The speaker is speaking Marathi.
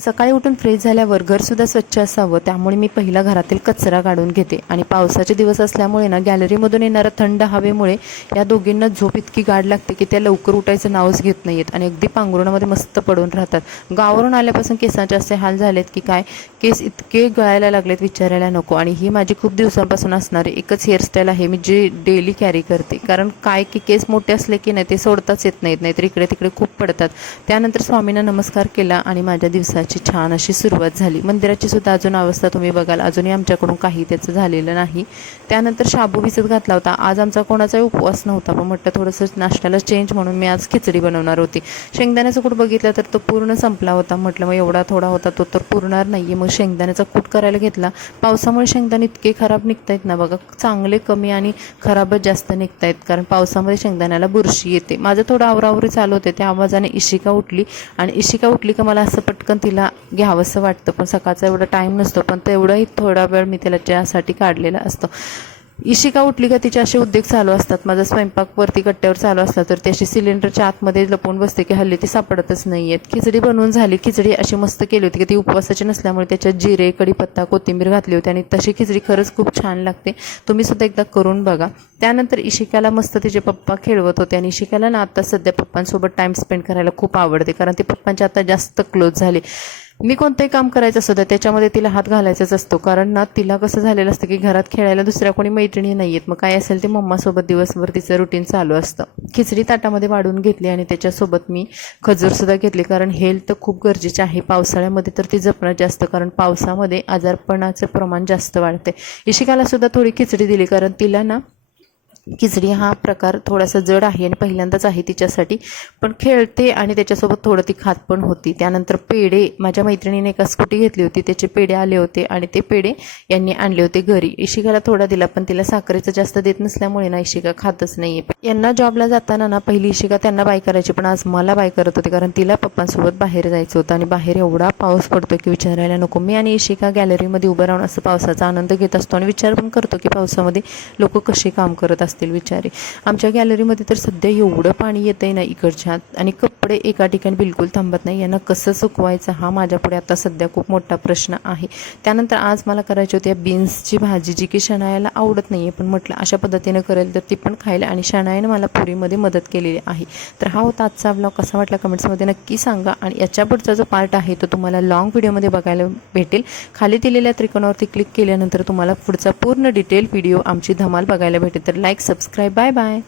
सकाळी उठून फ्रेश झाल्यावर घरसुद्धा स्वच्छ असावं, त्यामुळे मी पहिला घरातील कचरा काढून घेते. आणि पावसाचे दिवस असल्यामुळे ना गॅलरीमधून येणाऱ्या थंड हवेमुळे या दोघींना झोप इतकी गाढ लागते की त्या लवकर उठायचं नावच घेत नाहीत आणि अगदी पांघरुणामध्ये मस्त पडून राहतात. गावावरून आल्यापासून केसांचे असे हाल झालेत की काय, केस इतके गळायला लागलेत विचारायला नको. आणि ही माझी खूप दिवसांपासून असणारी एकच हेअरस्टाईल आहे मी जे डेली कॅरी करते. कारण काय की केस मोठे असले की नाही ते सोडताच येत नाहीत, नाहीतर इकडे तिकडे खूप पडतात. त्यानंतर स्वामींना नमस्कार केला आणि माझ्या दिवसाची छान अशी सुरुवात झाली. मंदिराची सुद्धा अजून अवस्था तुम्ही बघाल, अजूनही आमच्याकडून काही त्याचं झालेलं नाही. त्यानंतर शाबू भिजत घातला होता. आज आमचा कोणाचाही उपवास नव्हता, पण म्हटलं थोडंसं नाश्त्याला चेंज म्हणून मी आज खिचडी बनवणार होती. शेंगदाण्याचा कूट बघितला तर तो पूर्ण संपला होता. म्हटलं मग एवढा थोडा होता तो तर पुरणार नाही, मग शेंगदाण्याचा कूट करायला घेतला. पावसामुळे शेंगदाणे इतके खराब निघतायत ना बघा, चांगले कमी आणि खराबच जास्त निघतायत, कारण पावसामध्ये शेंगदाण्याला बुरशी येते. माझं थोडं आवरावरी चालू होते, त्या आवाजाने इशिका उठली आणि इशिका उठली का मला असं पटकन तिला घ्यावंसं वाटतं, पण सकाळचा एवढा टाईम नसतो, पण तेवढाही थोडा वेळ मी त्याला त्यासाठी काढलेला असतो. इशिका उठली का तिचे असे उद्योग चालू असतात. माझा स्वयंपाक वरती कट्ट्यावर चालू असला तर त्याशी सिलेंडरच्या आतमध्ये लपून बसते की हल्ली ती सापडतच नाही आहेत. खिचडी बनवून झाली. खिचडी अशी मस्त केली होती की ती उपवासाची नसल्यामुळे त्याच्यात जिरे, कढीपत्ता, कोथिंबीर घातली होती आणि तशी खिचडी खरंच खूप छान लागते. तुम्ही सुद्धा एकदा करून बघा. त्यानंतर इशिकाला मस्त तिचे पप्पा खेळवत होते आणि इशिकाला ना आता सध्या पप्पांसोबत टाईम स्पेंड करायला खूप आवडते, कारण ती पप्पांच्या आता जास्त क्लोज झाली. मी कोणतंही काम करायचं असतं तर त्याच्यामध्ये तिला हात घालायचाच असतो, कारण ना तिला कसं झालेलं असतं की घरात खेळायला दुसऱ्या कोणी मैत्रिणी नाही आहेत. मग काय असेल ते मम्मासोबत दिवसभर तिचं रुटीन चालू असतं. खिचडी ताटामध्ये वाढून घेतली आणि त्याच्यासोबत मी खजूरसुद्धा घेतली, कारण हेल्थ खूप गरजेचे आहे. पावसाळ्यामध्ये तर ती जपणं जास्त, कारण पावसामध्ये आजारपणाचं प्रमाण जास्त वाढते. इशिकाला सुद्धा थोडी खिचडी दिली, कारण तिला ना खिचडी हा प्रकार थोडासा जड आहे आणि पहिल्यांदाच आहे तिच्यासाठी, पण खेळते आणि त्याच्यासोबत थोडं ती खात पण होती. त्यानंतर पेढे माझ्या मैत्रिणीने एका स्कूटी घेतली होती, त्याचे पेढे आले होते आणि ते पेढे यांनी आणले होते घरी. इशिकाला थोडा दिला, पण तिला साखरेचं जास्त देत नसल्यामुळे ना इशिका खातच नाही. यांना जॉबला जाताना ना पहिली इशिका त्यांना बाय करायची, पण आज मला बाय करत होते, कारण तिला पप्पांसोबत बाहेर जायचं होतं आणि बाहेर एवढा पाऊस पडतो की विचारायला नको. मी आणि इशिका गॅलरीमध्ये उभं राहून असं पावसाचा आनंद घेत असतो आणि विचार पण करतो की पावसामध्ये लोक कसे काम करत असतील विचारे. आमच्या गॅलरीमध्ये तर सध्या एवढं पाणी येतंय ना इकडच्यात, आणि कपडे एका ठिकाणी बिलकुल थांबत नाही. यांना कसं सुकवायचं हा माझ्यापुढे आता सध्या खूप मोठा प्रश्न आहे. त्यानंतर आज मला करायची होती बीन्सची भाजी, जी की शनायाला आवडत नाही आहे, पण म्हटलं अशा पद्धतीनं करेल तर ती पण खायला, आणि शनायानं मला पुरीमध्ये मदत केलेली आहे. तर हा होता आजचा व्लॉग. कसा वाटला कमेंट्समध्ये नक्की सांगा, आणि याच्या पुढचा जो पार्ट आहे तो तुम्हाला लॉंग व्हिडिओमध्ये बघायला भेटेल. खाली दिलेल्या त्रिकोणावरती क्लिक केल्यानंतर तुम्हाला पुढचा पूर्ण डिटेल व्हिडिओ आमची धमाल बघायला भेटेल. तर लाईक, सबस्क्राईब. Bye bye.